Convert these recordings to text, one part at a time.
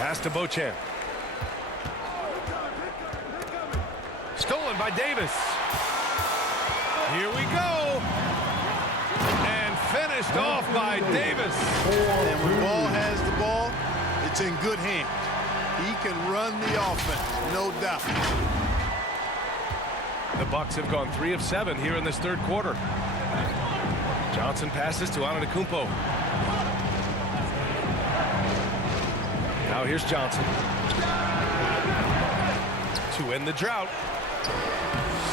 Pass to Beauchamp. Stolen by Davis. Here we go. And finished off by Davis. And when Ball has the ball, it's in good hands. He can run the offense, no doubt. The Bucks have gone 3 of 7 here in this third quarter. Johnson passes to Antetokounmpo. Now here's Johnson. To end the drought.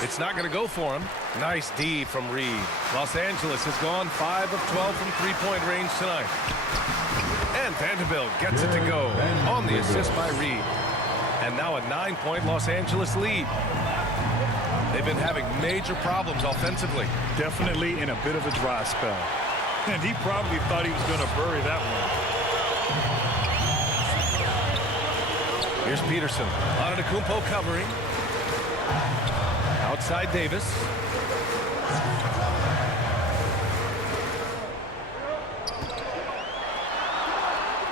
It's not going to go for him. Nice D from Reed. Los Angeles has gone 5 of 12 from three-point range tonight. And Vanderbilt gets it to go on the assist by Reed. And now a 9-point Los Angeles lead. They've been having major problems offensively. Definitely in a bit of a dry spell. And he probably thought he was going to bury that one. Here's Peterson. Antetokounmpo covering. Outside Davis.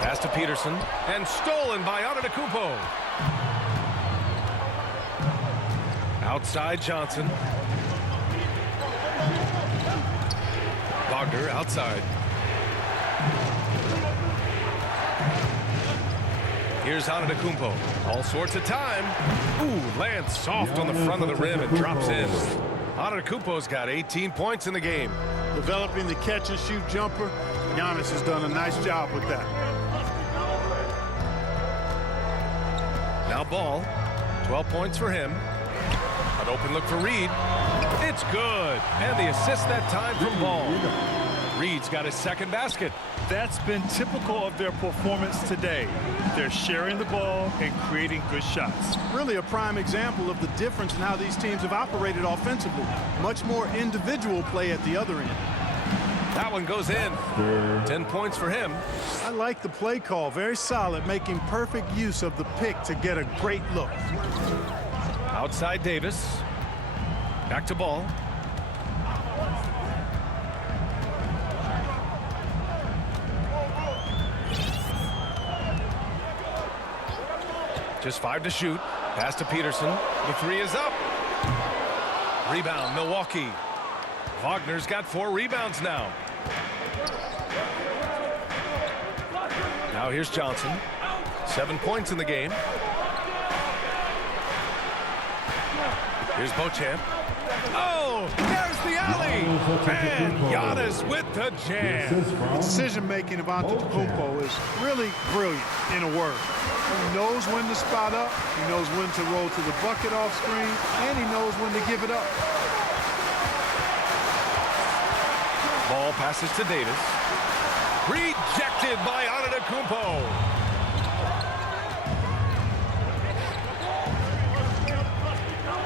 Pass to Peterson. And stolen by Antetokounmpo. Outside Johnson. Wagner outside. Here's Antetokounmpo. All sorts of time. Ooh, lands soft on the front of the rim and drops in. Antetokounmpo's got 18 points in the game. Developing the catch-and-shoot jumper, Giannis has done a nice job with that. Now Ball. 12 points for him. An open look for Reed. It's good. And the assist that time from Ball. Reed's got his second basket. That's been typical of their performance today. They're sharing the ball and creating good shots. Really a prime example of the difference in how these teams have operated offensively. Much more individual play at the other end. That one goes in. 10 points for him. I like the play call. Very solid, making perfect use of the pick to get a great look. Outside Davis. Back to Ball. Just 5 to shoot. Pass to Peterson. The 3 is up. Rebound, Milwaukee. Wagner's got 4 rebounds now. Now here's Johnson. 7 points in the game. Here's Beauchamp. Oh, there's the alley. And Giannis with the jam. The decision-making of Antetokounmpo is really brilliant, in a word. He knows when to spot up, he knows when to roll to the bucket off screen, and he knows when to give it up. Ball passes to Davis. Rejected by Antetokounmpo.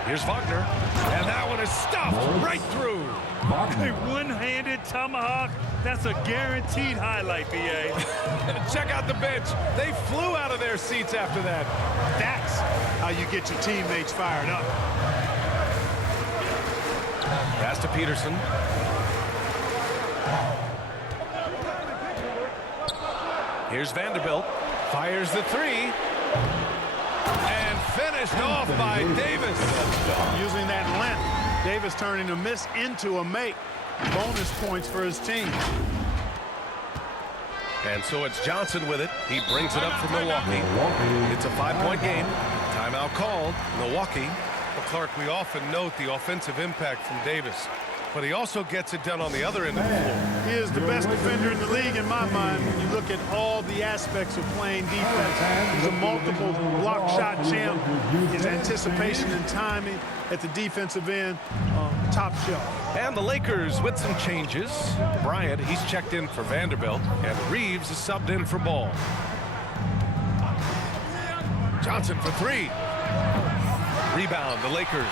Here's Wagner. And that one is stuffed right through. A one-handed tomahawk. That's a guaranteed highlight, B.A. Check out the bench. They flew out of their seats after that. That's how you get your teammates fired up. Pass to Peterson. Here's Vanderbilt. Fires the 3. And finished off by Davis. Using that length. Davis turning a miss into a make. Bonus points for his team. And so it's Johnson with it. He brings it up for Milwaukee. It's a 5-point game. Timeout called. Milwaukee. Well, Clark, we often note the offensive impact from Davis, but he also gets it done on the other end of the floor. He is the best defender in the league in my mind when you look at all the aspects of playing defense. He's a multiple block shot champ. His anticipation and timing at the defensive end, top shelf. And the Lakers with some changes. Bryant, he's checked in for Vanderbilt, and Reeves is subbed in for Ball. Johnson for 3. Rebound, the Lakers.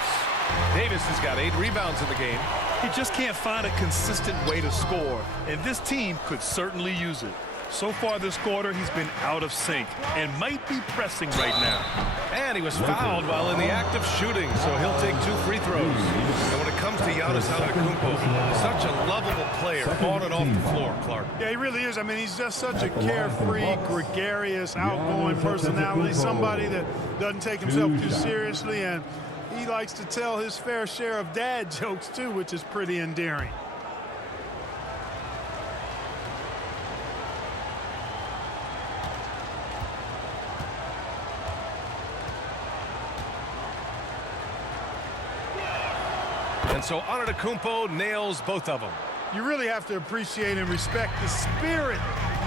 Davis has got 8 rebounds in the game. He just can't find a consistent way to score, and this team could certainly use it. So far this quarter, he's been out of sync and might be pressing right now. And he was fouled while in the act of shooting, so he'll take 2 free throws. And when it comes comes to Giannis Antetokounmpo, such a lovable player on and off the floor, Clark. Yeah, he really is. I mean, he's just such a carefree, gregarious, outgoing personality, somebody that doesn't take himself too seriously, and he likes to tell his fair share of dad jokes, too, which is pretty endearing. And so Antetokounmpo nails both of them. You really have to appreciate and respect the spirit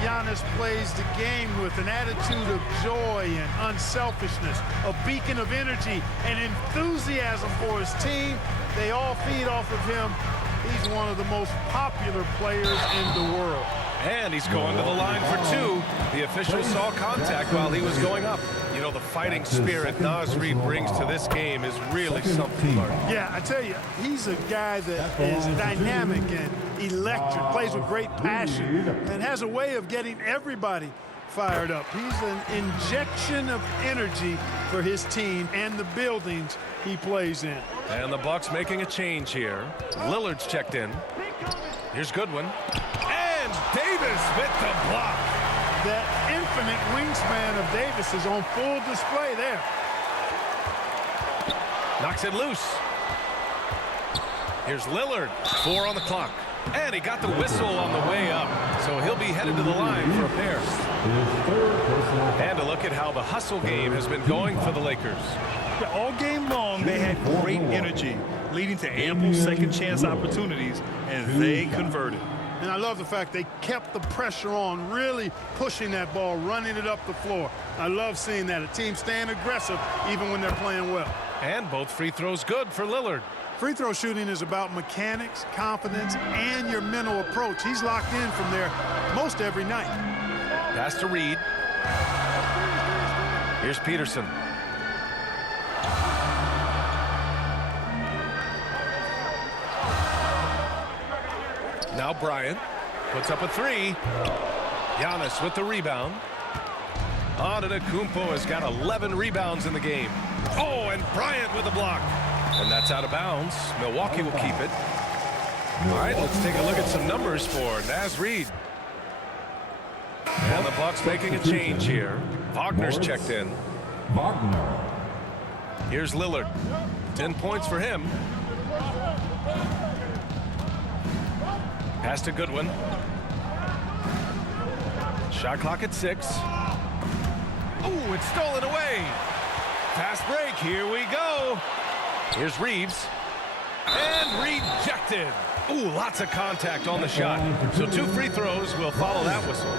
Giannis plays the game with, an attitude of joy and unselfishness, a beacon of energy and enthusiasm for his team. They all feed off of him. He's one of the most popular players in the world. And he's going to the line for two. The official saw contact while he was going up. You know, the fighting spirit Naz Reid brings to this game is really something, Mark. Yeah, I tell you, he's a guy that is dynamic and electric, plays with great passion, and has a way of getting everybody fired up. He's an injection of energy for his team and the buildings he plays in. And the Bucks making a change here. Lillard's checked in. Here's Goodwin. And Davis with the block. That infinite wingspan of Davis is on full display there. Knocks it loose. Here's Lillard. 4 on the clock. And he got the whistle on the way up. So he'll be headed to the line for a pair. And a look at how the hustle game has been going for the Lakers. Yeah, all game long, they had great energy, leading to ample second chance opportunities, and they converted. And I love the fact they kept the pressure on, really pushing that ball, running it up the floor. I love seeing that. A team staying aggressive even when they're playing well. And both free throws good for Lillard. Free throw shooting is about mechanics, confidence, and your mental approach. He's locked in from there most every night. Pass to Reed. Here's Peterson. Now Bryant puts up a three. Giannis with the rebound. Antetokounmpo has got 11 rebounds in the game. Oh, and Bryant with the block. And that's out of bounds. Milwaukee will keep it. All right, let's take a look at some numbers for Naz Reid. And the Bucks making a change here. Wagner's checked in. Here's Lillard. 10 points for him. Pass to Goodwin. Shot clock at 6. Ooh, it's stolen away. Fast break. Here we go. Here's Reeves. And rejected. Ooh, lots of contact on the shot. So 2 free throws will follow that whistle.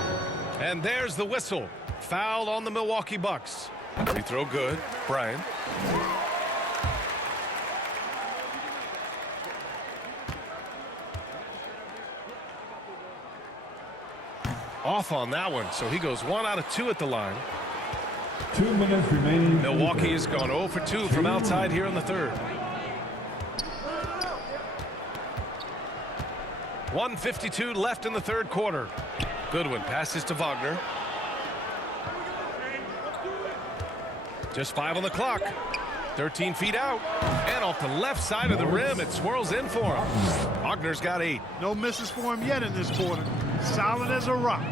And there's the whistle. Foul on the Milwaukee Bucks. Free throw good. Bryant. Off on that one, so he goes 1 out of 2 at the line. 2 minutes remaining. Milwaukee has gone 0 for 2 from outside here in the third. 1:52 left in the third quarter. Goodwin passes to Wagner. Just 5 on the clock. 13 feet out. And off the left side of the rim, it swirls in for him. Wagner's got 8. No misses for him yet in this quarter. Solid as a rock.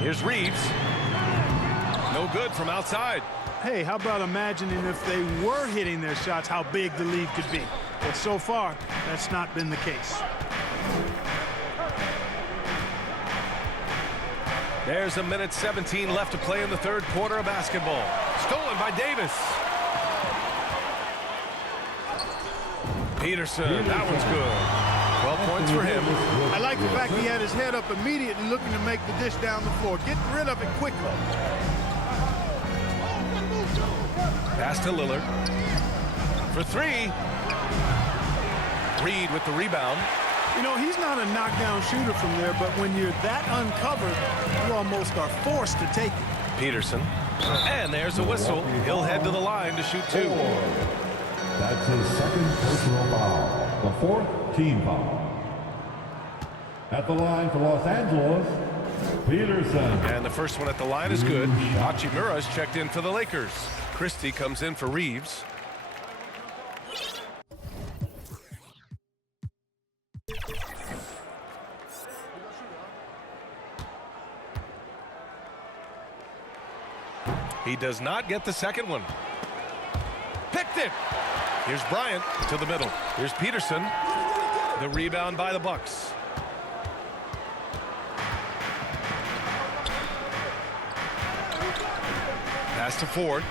Here's Reeves. No good from outside. Hey, how about imagining if they were hitting their shots, how big the lead could be. But so far, that's not been the case. There's 1:17 left to play in the third quarter of basketball. Stolen by Davis. Peterson, that one's good. 12 points for him. I like the fact he had his head up immediately looking to make the dish down the floor. Getting rid of it quickly. Pass to Lillard. For 3. Reed with the rebound. You know, he's not a knockdown shooter from there, but when you're that uncovered, you almost are forced to take it. Peterson. And there's a whistle. He'll head to the line to shoot 2. That's his second personal foul. The 4th team foul. At the line for Los Angeles, Peterson. And the first one at the line is good. Hachimura's checked in for the Lakers. Christie comes in for Reeves. He does not get the second one. Picked it. Here's Bryant to the middle. Here's Peterson. The rebound by the Bucks. Pass to Ford.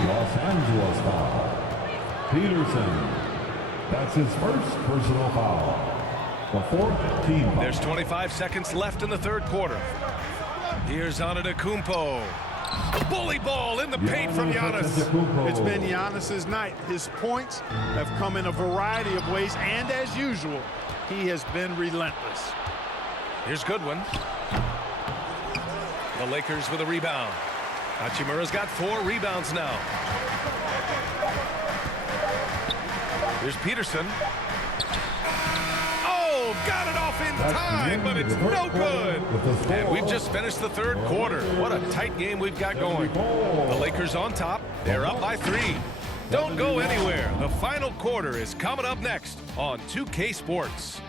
Los Angeles foul. Peterson. That's his first personal foul. The fourth team foul. There's 25 seconds left in the third quarter. Here's Antetokounmpo. Bully ball in the paint from Giannis. It's been Giannis's night. His points have come in a variety of ways, and as usual, he has been relentless. Here's Goodwin. The Lakers with a rebound. Hachimura's got 4 rebounds now. Here's Peterson. Oh, got it off in time, but it's no good. And we've just finished the third quarter. What a tight game we've got going. The Lakers on top. They're up by 3. Don't go anywhere. The final quarter is coming up next on 2K Sports.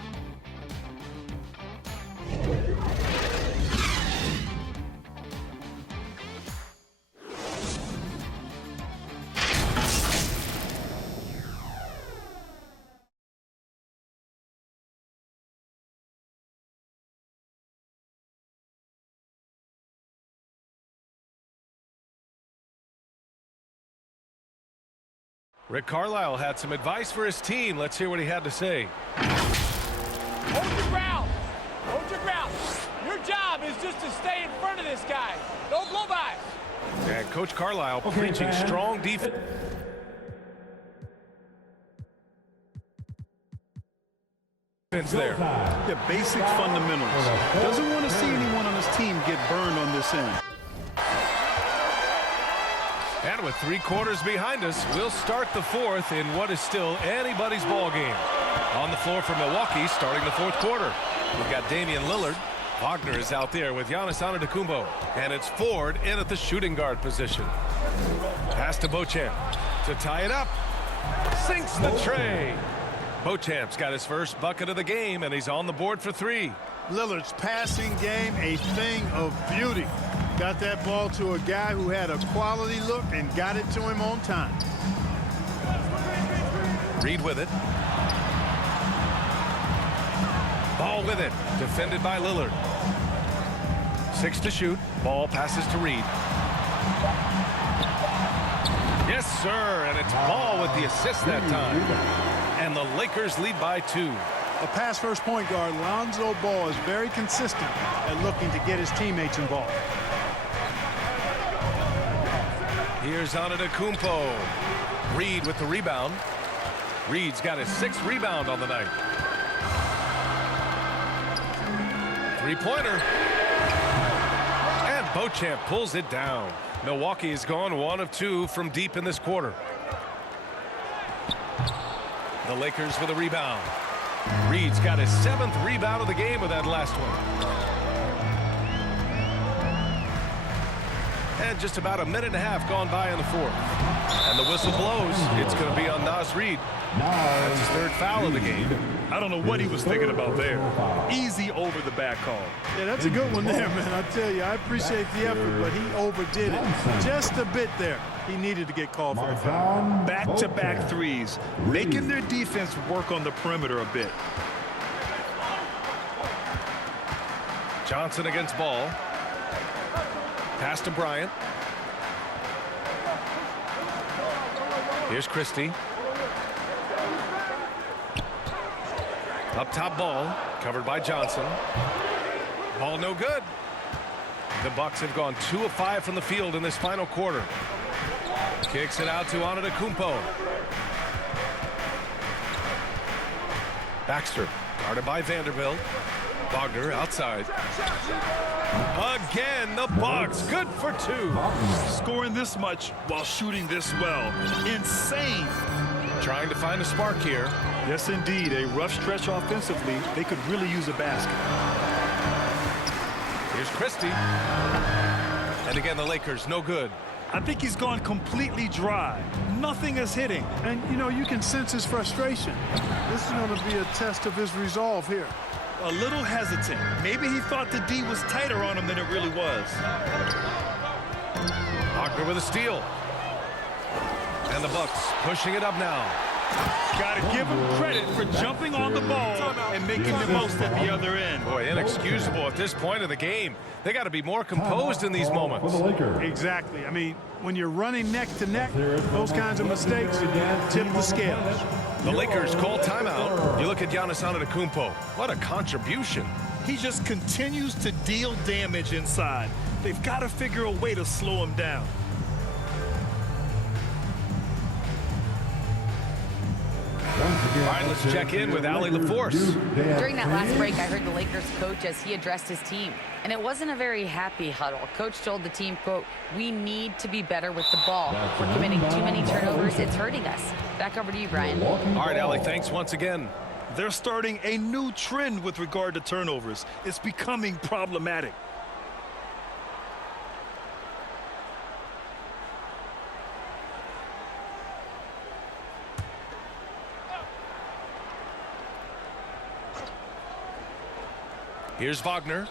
Rick Carlisle had some advice for his team. Let's hear what he had to say. Hold your ground. Hold your ground. Your job is just to stay in front of this guy. Don't blow by. And Coach Carlisle preaching strong defense. There. Yeah, basic fundamentals. Doesn't want to see anyone on his team get burned on this end. And with 3 quarters behind us, we'll start the fourth in what is still anybody's ball game. On the floor for Milwaukee, starting the fourth quarter. We've got Damian Lillard. Wagner is out there with Giannis Antetokounmpo. And it's Ford in at the shooting guard position. Pass to Beauchamp to tie it up. Sinks the tray. Beauchamp's got his first bucket of the game, and he's on the board for 3. Lillard's passing game, a thing of beauty. Got that ball to a guy who had a quality look and got it to him on time. Reed with it. Ball with it. Defended by Lillard. 6 to shoot. Ball passes to Reed. Yes, sir. And it's Ball with the assist that time. And the Lakers lead by 2. A pass-first point guard, Lonzo Ball, is very consistent at looking to get his teammates involved. Here's Antetokounmpo. Reed with the rebound. Reed's got his 6th rebound on the night. 3-pointer. And Beauchamp pulls it down. Milwaukee has gone 1 of 2 from deep in this quarter. The Lakers with a rebound. Reed's got his 7th rebound of the game with that last one. And just about a minute and a half gone by in the fourth. And the whistle blows. It's going to be on Naz Reid. That's his 3rd foul of the game. I don't know what he was thinking about there. Easy over the back call. Yeah, that's a good one there, man. I tell you, I appreciate the effort, but he overdid it just a bit there. He needed to get called for the foul. Back-to-back threes, making their defense work on the perimeter a bit. Johnson against Ball. Pass to Bryant. Here's Christie. Up top, Ball. Covered by Johnson. Ball no good. The Bucks have gone 2 of 5 from the field in this final quarter. Kicks it out to Antetokounmpo. Baxter, guarded by Vanderbilt. Wagner outside. Again, the Bucks, good for 2. Scoring this much while shooting this well. Insane. Trying to find a spark here. Yes, indeed. A rough stretch offensively. They could really use a basket. Here's Christie. And again, the Lakers, no good. I think he's gone completely dry. Nothing is hitting. And, you know, you can sense his frustration. This is going to be a test of his resolve here. A little hesitant. Maybe he thought the D was tighter on him than it really was. Wagner with a steal. And the Bucks pushing it up now. Got to give him credit for jumping on the ball and making the most at the other end. Boy, inexcusable at this point of the game. They got to be more composed in these moments. For the Lakers. Exactly. I mean, when you're running neck to neck, those kinds of mistakes tip the scales. The Lakers call timeout. You look at Giannis Antetokounmpo. What a contribution. He just continues to deal damage inside. They've got to figure a way to slow him down. All right, let's check in with Allie LaForce. During that last break, I heard the Lakers coach as he addressed his team. And it wasn't a very happy huddle. Coach told the team, quote, "We need to be better with the ball. We're committing too many turnovers. It's hurting us." Back over to you, Brian. All right, Allie, thanks once again. They're starting a new trend with regard to turnovers. It's becoming problematic. Here's Wagner.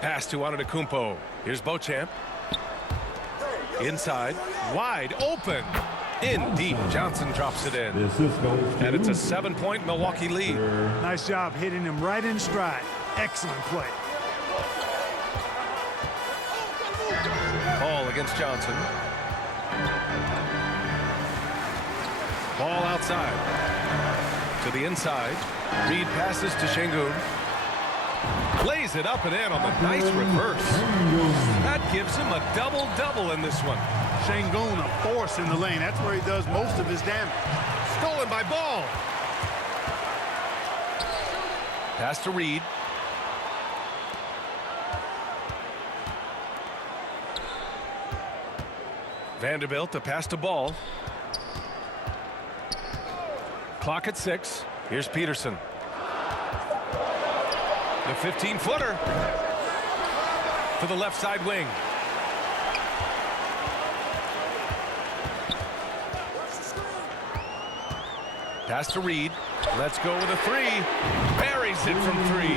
Pass to Antetokounmpo. Here's Beauchamp. Inside. Wide open. In deep. Johnson drops it in. And it's a 7-point Milwaukee lead. Nice job hitting him right in stride. Excellent play. Ball against Johnson. Ball outside. To the inside. Reed passes to Şengün. Lays it up and in on the nice reverse. That gives him a double-double in this one. Şengün, a force in the lane. That's where he does most of his damage. Stolen by Ball. Pass to Reed. Vanderbilt to pass to Ball. Clock at 6. Here's Peterson. The 15-footer to the left side wing. Pass to Reed. Let's go with a 3. Buries it from 3.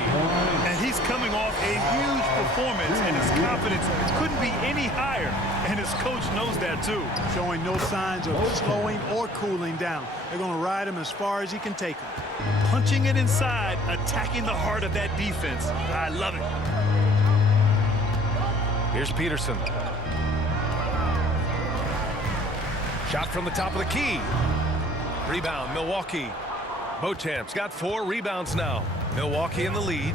And he's coming off a huge performance, and his confidence couldn't be any higher. And his coach knows that, too. Showing no signs of slowing or cooling down. They're going to ride him as far as he can take him. Punching it inside, attacking the heart of that defense. I love it. Here's Peterson. Shot from the top of the key. Rebound, Milwaukee. Beauchamp's got 4 rebounds now. Milwaukee in the lead.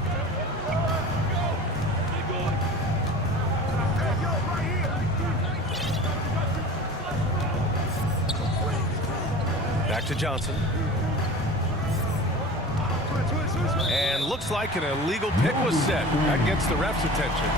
Back to Johnson. And looks like an illegal pick was set. That gets the ref's attention.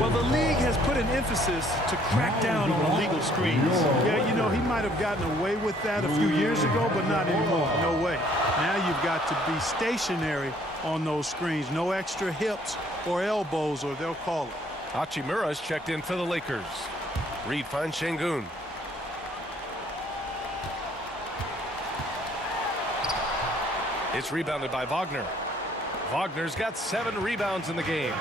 Well, the league has put an emphasis to crack down on illegal screens. Yeah, you know, he might have gotten away with that a few years ago, but not anymore. No way. Now you've got to be stationary on those screens. No extra hips or elbows, or they'll call it. Hachimura's checked in for the Lakers. Reed finds Şengün. It's rebounded by Wagner. Wagner's got 7 rebounds in the game.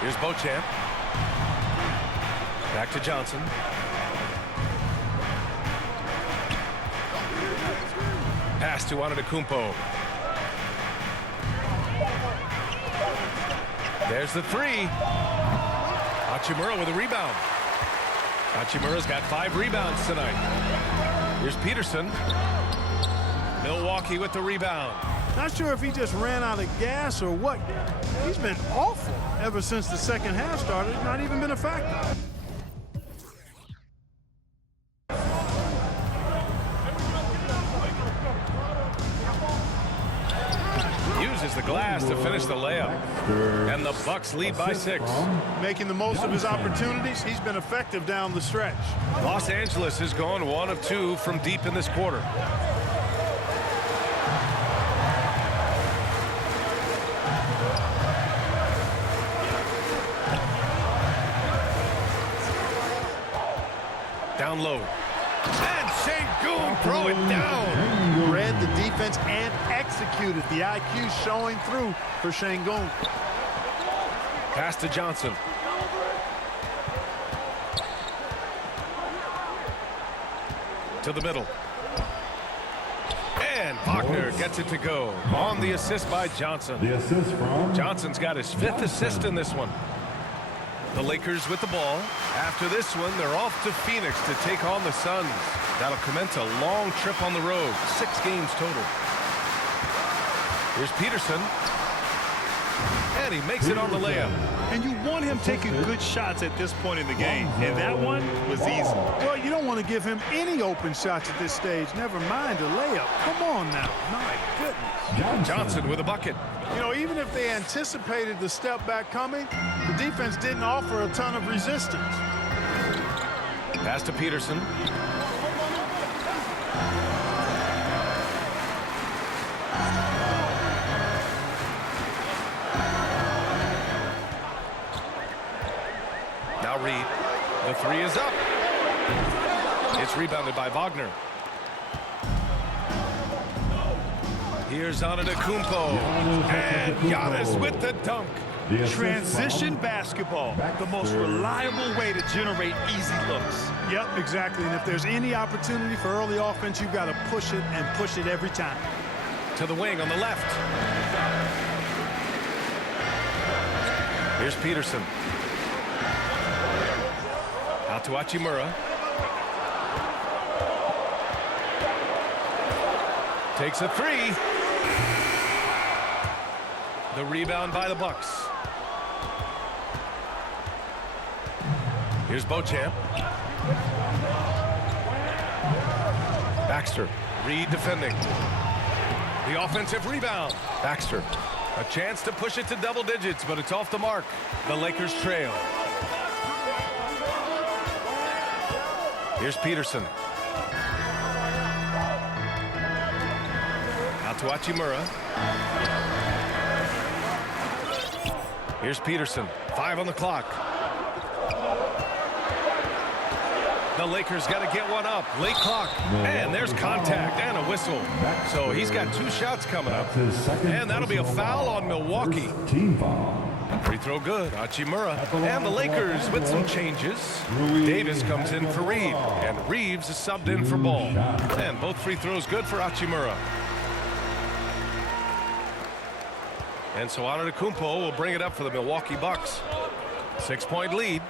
Here's Beauchamp. Back to Johnson. Pass to Antetokounmpo. There's the 3. Hachimura with a rebound. Hachimura's got 5 rebounds tonight. Here's Peterson. Milwaukee with the rebound. Not sure if he just ran out of gas or what. He's been awful ever since the second half started. Not even been a factor. Uses the glass to finish the layup. And the Bucks lead by 6. Making the most of his opportunities. He's been effective down the stretch. Los Angeles has gone 1 of 2 from deep in this quarter. Down low. And Şengün throw it down. Read the defense defense and executed. The IQ showing through for Sengun. Pass to Johnson. To the middle. And Wagner gets it to go on the assist by Johnson. The assist from Johnson's got his 5th assist in this one. The Lakers with the ball. After this one, they're off to Phoenix to take on the Suns. That'll commence a long trip on the road. 6 games total. Here's Peterson. And he makes it on the layup. And you want him taking good shots at this point in the game. And that one was easy. Well, you don't want to give him any open shots at this stage. Never mind a layup. Come on now. My goodness. Johnson with a bucket. You know, even if they anticipated the step back coming, the defense didn't offer a ton of resistance. Pass to Peterson. Now Reed. The 3 is up. It's rebounded by Wagner. Here's Antetokounmpo. And Giannis with the dunk. Transition basketball, the most reliable way to generate easy looks. Yep, exactly. And if there's any opportunity for early offense, you've got to push it and push it every time. To the wing on the left. Here's Peterson. Out to Hachimura. Takes a 3. The rebound by the Bucks. Here's Beauchamp. Baxter. Reed defending. The offensive rebound. Baxter. A chance to push it to double digits, but it's off the mark. The Lakers trail. Here's Peterson. Out to Hachimura. Here's Peterson. 5 on the clock. The Lakers got to get one up. Late clock. And there's contact and a whistle. So he's got 2 shots coming up. And that'll be a foul on Milwaukee. Team foul. Free throw good. Hachimura. And the Lakers with some changes. Davis comes in for Reed. And Reeves is subbed in for Ball. And both free throws good for Hachimura. And so Antetokounmpo will bring it up for the Milwaukee Bucks. 6-point lead.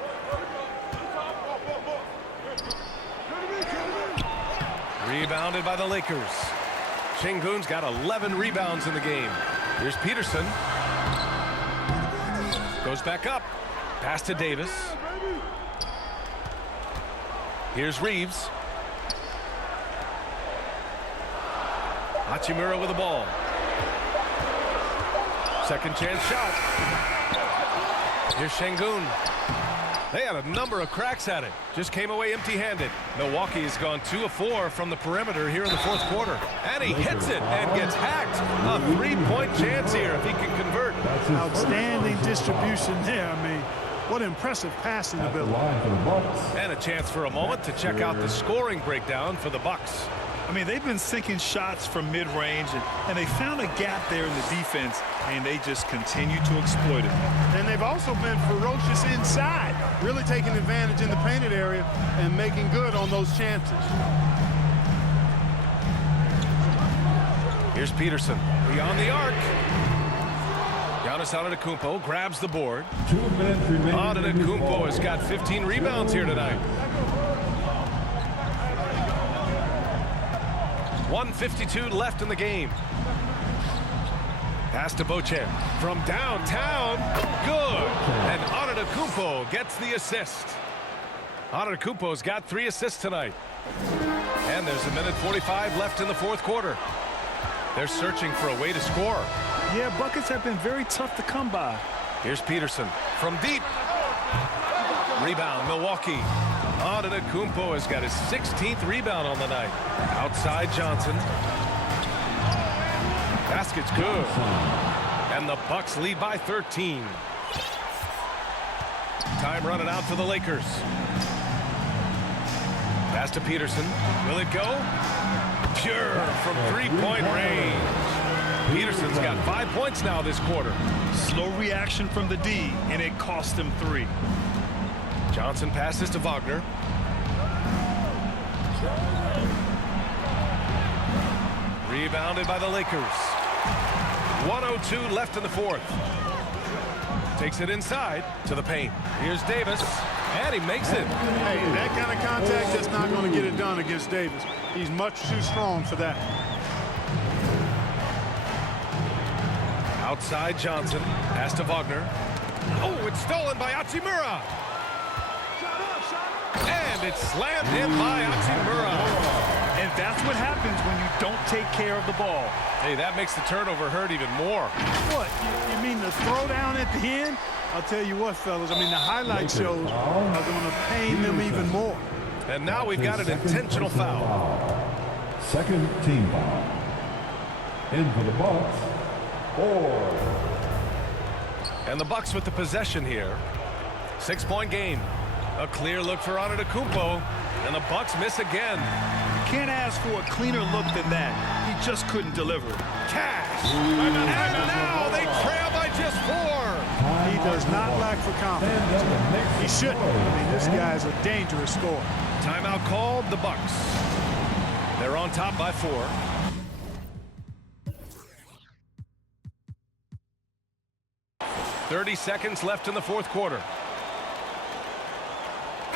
Rebounded by the Lakers. Sengun's got 11 rebounds in the game. Here's Peterson. Goes back up. Pass to Davis. Here's Reeves. Hachimura with the ball. Second chance shot. Here's Sengun. They had a number of cracks at it. Just came away empty-handed. Milwaukee has gone 2 of 4 from the perimeter here in the 4th quarter. And he hits it and gets hacked. A 3-point chance here if he can convert. Outstanding distribution there. I mean, what impressive passing ability. And a chance for a moment to check out the scoring breakdown for the Bucks. I mean, they've been sinking shots from mid-range, and they found a gap there in the defense, and they just continue to exploit it. And they've also been ferocious inside, really taking advantage in the painted area and making good on those chances. Here's Peterson beyond the arc. Giannis Antetokounmpo grabs the board. 2 minutes remaining. Antetokounmpo has got 15 rebounds here tonight. 1:52 left in the game. Pass to Beauchamp from downtown. Good. And Antetokounmpo gets the assist. Antetokounmpo's got 3 assists tonight. And there's 1:45 left in the 4th quarter. They're searching for a way to score. Yeah, buckets have been very tough to come by. Here's Peterson from deep. Rebound, Milwaukee. Antetokounmpo has got his 16th rebound on the night. Outside Johnson. Basket's good. And the Bucks lead by 13. Time running out for the Lakers. Pass to Peterson. Will it go? pure from three-point range. Peterson's got 5 points now this quarter. Slow reaction from the D, and it cost him 3. Johnson passes to Wagner. Rebounded by the Lakers. 1:02 left in the fourth. Takes it inside to the paint. Here's Davis, and he makes it. Hey, that kind of contact, that's not going to get it done against Davis. He's much too strong for that. Outside Johnson. Pass to Wagner. Oh, it's stolen by Hachimura. And it's slammed in by Hachimura. And that's what happens when you don't take care of the ball. Hey, that makes the turnover hurt even more. What, you mean the throwdown at the end? I'll tell you what, fellas, I mean, the highlight shows are going to pain them even more. And now we've got an intentional foul. Second team foul. In for the Bucks. 4. And the Bucks with the possession here. 6-point game. A clear look for Antetokounmpo, and the Bucks miss again. Can't ask for a cleaner look than that. He just couldn't deliver. Cash. And now they trail by just 4. He does not lack for confidence. He shouldn't. I mean, this guy's a dangerous scorer. Timeout called, the Bucks. They're on top by 4. .30 seconds left in the fourth quarter.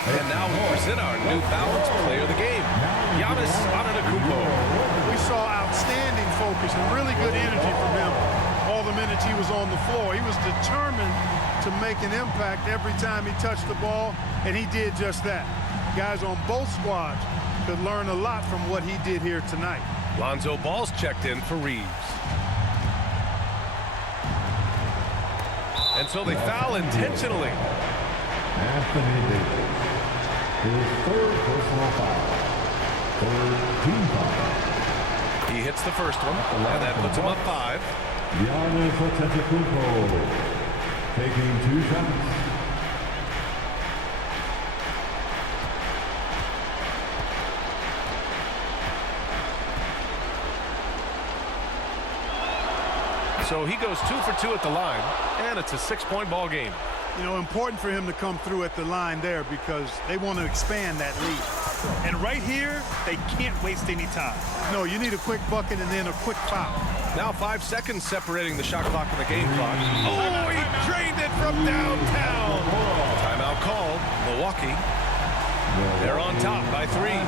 And now we present our New Balance player of the game, Giannis Antetokounmpo. We saw outstanding focus and really good energy from him all the minutes he was on the floor. He was determined to make an impact every time he touched the ball, and he did just that. Guys on both squads could learn a lot from what he did here tonight. Lonzo Ball's checked in for Reeves. And so they foul intentionally. Anthony Davis. His 3rd personal foul. 3rd team foul. He hits the first one, and that puts him up 5. Giannis Antetokounmpo taking 2 shots. So he goes 2 for 2 at the line, and it's a 6-point ball game. You know, important for him to come through at the line there because they want to expand that lead. And right here, they can't waste any time. No, you need a quick bucket and then a quick foul. Now 5 seconds separating the shot clock and the game clock. Oh, he drained it from downtown. Timeout called. Milwaukee. They're on top by 3.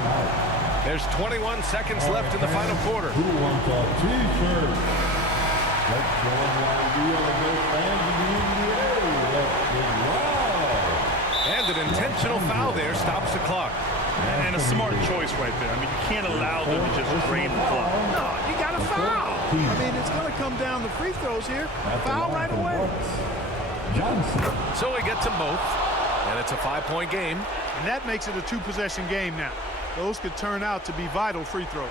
There's 21 seconds left in the final quarter. Who wants a T-shirt? Let's go on deal against fans in the NBA. Let's get loud. And an intentional foul there stops the clock. And a smart choice right there. I mean, you can't allow them to just drain the clock. No, you got to foul. I mean, it's going to come down to free throws here. Foul right away. Johnson. So he gets them both, and it's a 5-point game. And that makes it a 2-possession game now. Those could turn out to be vital free throws.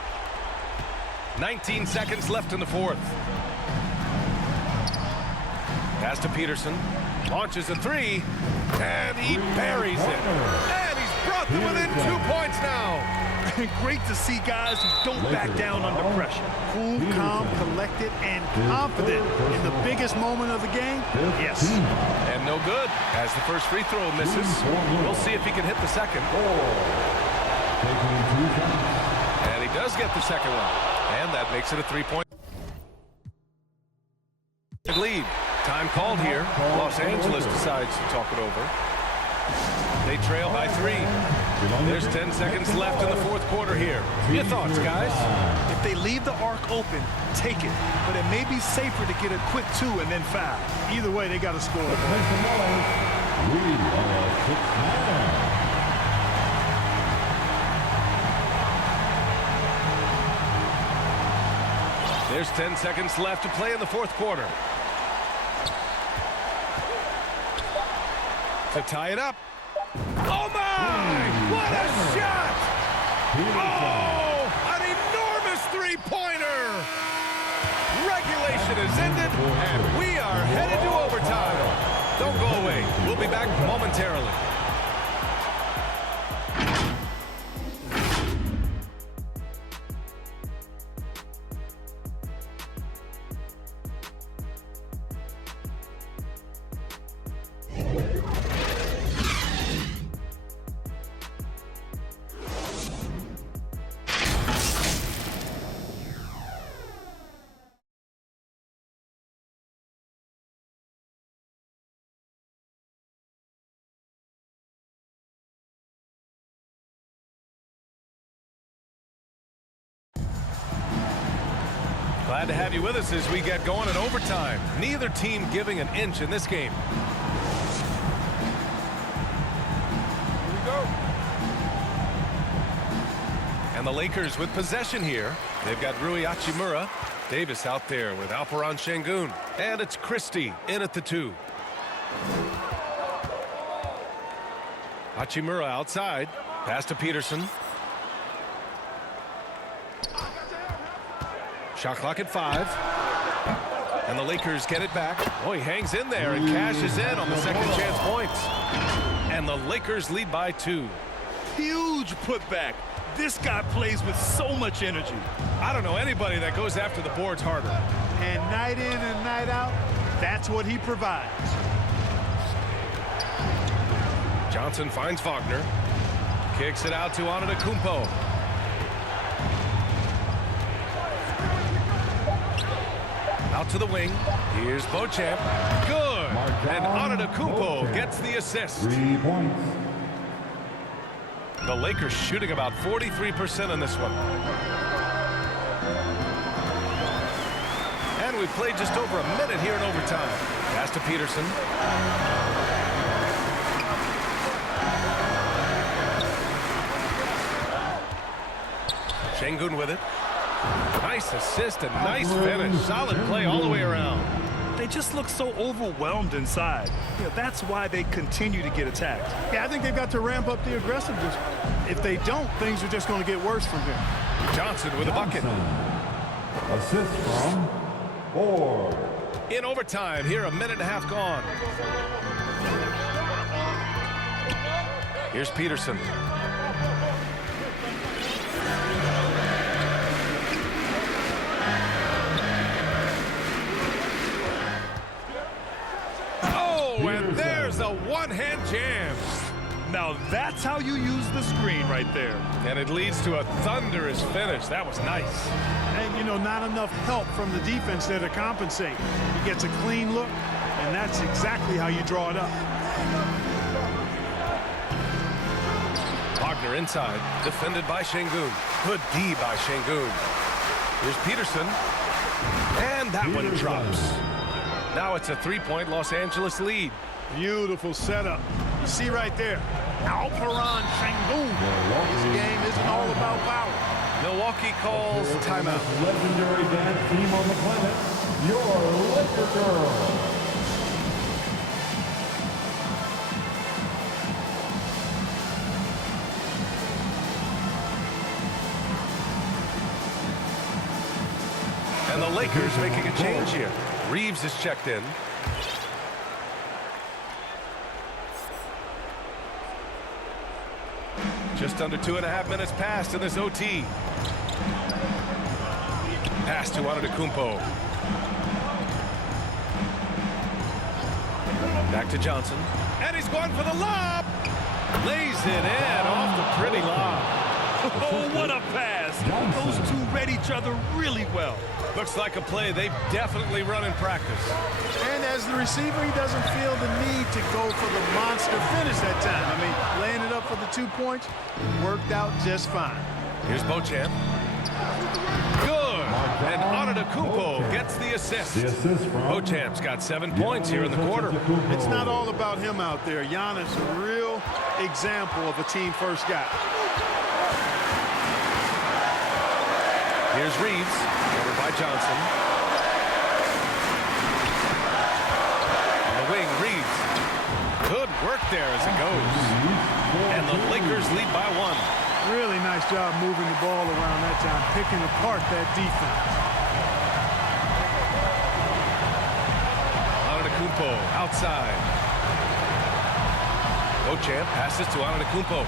19 seconds left in the fourth. Pass to Peterson. Launches a 3, and he buries it. And he's brought them within 2 points now. Great to see guys who don't back down under pressure. Cool, calm, collected, and confident in the biggest moment of the game. Yes. And no good as the first free throw misses. We'll see if he can hit the second. And he does get the second one. And that makes it a 3-point lead. Time called here. Los Angeles decides to talk it over. They trail by 3. There's 10 seconds left in the fourth quarter here. Your thoughts, guys? If they leave the arc open, take it. But it may be safer to get a quick 2 and then foul. Either way, they got to score. There's 10 seconds left to play in the fourth quarter. To tie it up. Oh, my! What a shot! Oh, an enormous three-pointer! Regulation is ended, and we are headed to overtime. Don't go away. We'll be back momentarily. Glad to have you with us as we get going in overtime. Neither team giving an inch in this game. Here we go. And the Lakers with possession here. They've got Rui Hachimura. Davis out there with Alperen Şengün. And it's Christie in at the 2. Hachimura outside. Pass to Peterson. Shot clock at 5. And the Lakers get it back. Oh, he hangs in there and cashes in on the second chance points. And the Lakers lead by 2. Huge putback. This guy plays with so much energy. I don't know anybody that goes after the boards harder. And night in and night out, that's what he provides. Johnson finds Wagner. Kicks it out to Antetokounmpo. Out to the wing. Here's Beauchamp. Good. And Antetokounmpo gets the assist. 3 points. The Lakers shooting about 43% in this one. And we've played just over a minute here in overtime. Pass to Peterson. Şengün with it. Nice assist and nice finish. Solid play all the way around. They just look so overwhelmed inside. You know, that's why they continue to get attacked. Yeah, I think they've got to ramp up the aggressiveness. If they don't, things are just going to get worse from here. Johnson with a bucket. Assist from Ford. In overtime, here a minute and a half gone. Here's Peterson. Oh, and there's a one-hand jam. Now that's how you use the screen right there. And it leads to a thunderous finish. That was nice. And, you know, not enough help from the defense there to compensate. He gets a clean look, and that's exactly how you draw it up. Wagner inside, defended by Şengün. Good D by Şengün. Here's Peterson. And that one drops. Now it's a 3-point Los Angeles lead. Beautiful setup. You see right there, Alperen Şengün. His game isn't all about power. Milwaukee calls timeout. Legendary dance team on the planet, your Laker Girls. And the Lakers making a change here. Reeves is checked in. Just under 2.5 minutes passed in this OT. Pass to Antetokounmpo. Back to Johnson. And he's going for the lob. Lays it in off the pretty lob. Oh, what a pass. Those two read each other really well. Looks like a play they've definitely run in practice. And as the receiver, he doesn't feel the need to go for the monster finish that time. I mean, laying it up for the 2 points worked out just fine. Here's Beauchamp. Good. And Antetokounmpo gets the assist. The assist from Beauchamp's got 7 points here in the quarter. It's not all about him out there. Giannis, a real example of a team-first guy. Here's Reeves, covered by Johnson. On the wing, Reeves. Good work there as it goes. And the Lakers lead by 1. Really nice job moving the ball around that time, picking apart that defense. Antetokounmpo outside. Beauchamp passes to Antetokounmpo.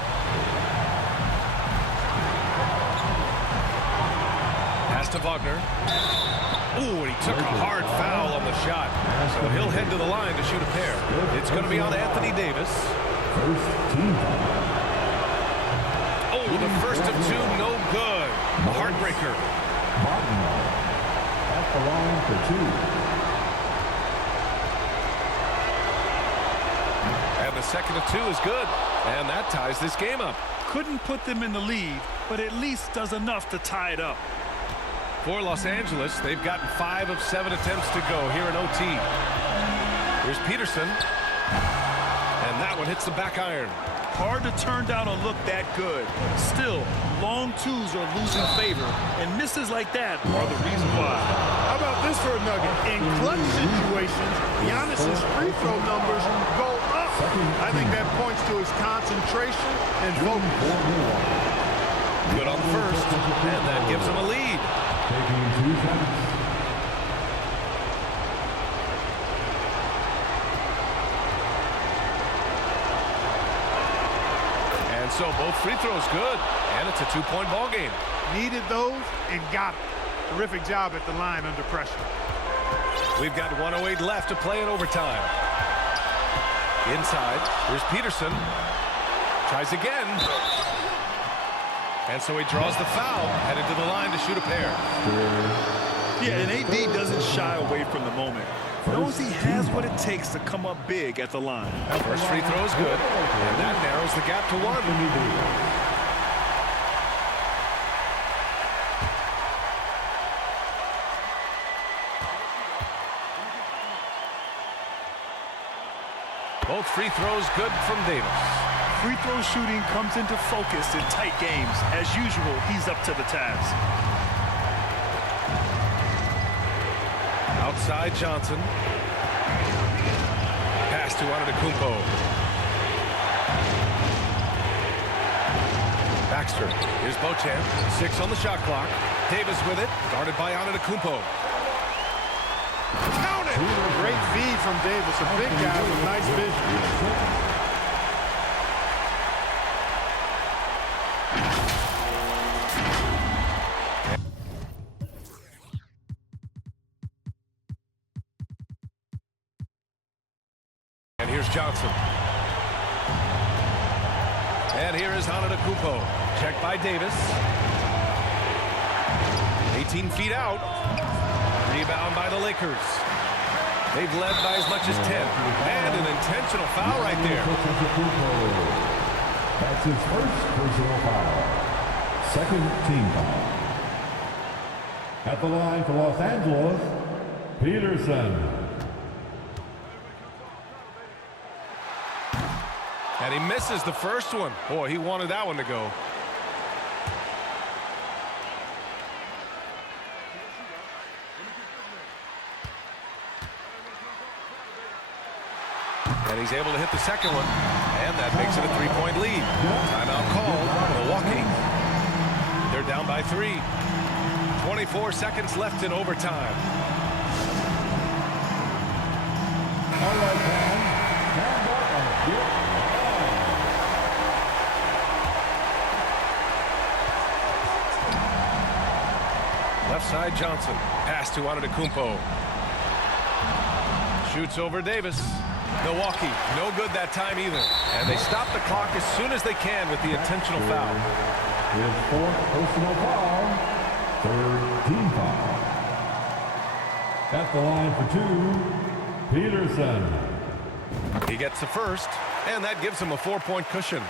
Pass to Wagner. Ooh, and he took a hard foul on the shot. So he'll head to the line to shoot a pair. It's going to be on Anthony Davis. First team. Oh, the first of 2, no good. A heartbreaker. Wagner at the line for 2. And the second of 2 is good. And that ties this game up. Couldn't put them in the lead, but at least does enough to tie it up. For Los Angeles, they've gotten 5 of 7 attempts to go here in OT. Here's Peterson. And that one hits the back iron. Hard to turn down a look that good. Still, long twos are losing favor, and misses like that are the reason why. How about this for a nugget? In clutch situations, Giannis's free throw numbers go up. I think that points to his concentration and focus. Good on the first, and that gives him a lead. Taking 2 shots. And so both free throws good, and it's a 2-point ball game. Needed those and got it. Terrific job at the line under pressure. We've got 1:08 left to play in overtime. Inside, here's Peterson. Tries again. And so he draws the foul, headed to the line to shoot a pair. Yeah, and AD doesn't shy away from the moment. Knows he has what it takes to come up big at the line. First free throw is good, and that narrows the gap to 1. Both free throws good from Davis. Free throw shooting comes into focus in tight games. As usual, he's up to the task. Outside Johnson. Pass to Antetokounmpo. Baxter. Here's Beauchamp. 6 on the shot clock. Davis with it. Guarded by Antetokounmpo. Count it! Great feed from Davis. A big guy with nice vision. And here's Johnson. And here is Antetokounmpo. Checked by Davis. 18 feet out. Rebound by the Lakers. They've led by as much as 10. And an intentional foul right there. That's his first personal foul. Second team foul. At the line for Los Angeles, Peterson. And he misses the first one. Boy, he wanted that one to go. And he's able to hit the second one. And that makes it a 3-point lead. Timeout called. Milwaukee. They're down by 3. 24 seconds left in overtime. All right, fans. Stand up and get on. Left side Johnson. Pass to Antetokounmpo. Shoots over Davis. Milwaukee, no good that time either. And they stop the clock as soon as they can with the intentional foul. His fourth personal foul. Third team foul. At the line for 2, Peterson. He gets the first, and that gives him a 4-point cushion.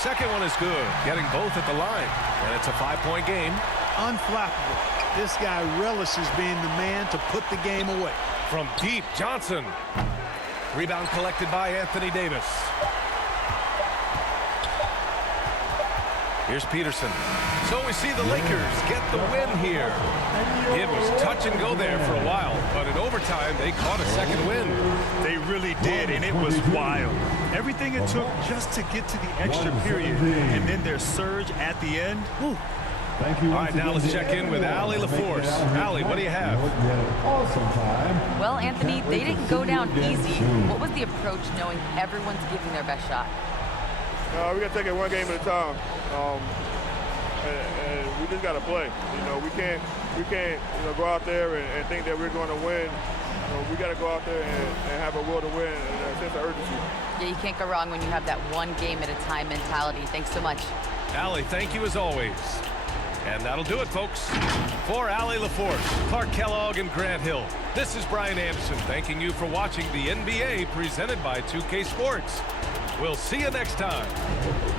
Second one is good, getting both at the line. And it's a 5-point game. Unflappable. This guy relishes being the man to put the game away. From deep, Johnson. Rebound collected by Anthony Davis. Here's Peterson. So we see the Lakers get the win here. It was touch and go there for a while, but in overtime, they caught a second win. They really did, and it was wild. Everything it took just to get to the extra period, and then their surge at the end. Whew. Thank you. All right, now let's check in with Allie LaForce. Allie, what do you have? Awesome time. Well, Anthony, they didn't go down easy. What was the approach knowing everyone's giving their best shot? We got to take it one game at a time, and we just got to play. You know, we can't go out there and think that we're going to win. We got to go out there and have a will to win and a sense of urgency. Yeah, you can't go wrong when you have that one game at a time mentality. Thanks so much. Allie, thank you as always. And that'll do it, folks. For Allie LaForce, Clark Kellogg, and Grant Hill, this is Brian Anderson thanking you for watching the NBA presented by 2K Sports. We'll see you next time.